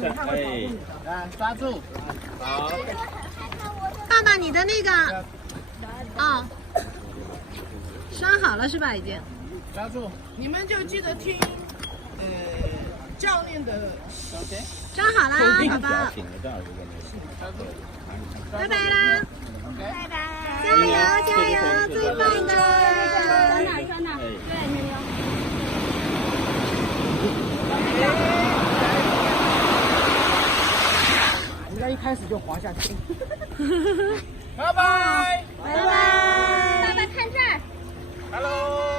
哎，来抓住，好。爸爸，你的那个，哦，拴好了是吧？已经。抓住，你们就记得听，教练的。装好啦，宝宝。拜拜啦！拜拜，加油加油，最棒的！拴哪？对，没有。应该一开始就滑下去。拜拜，拜拜。爸爸看这儿。Hello。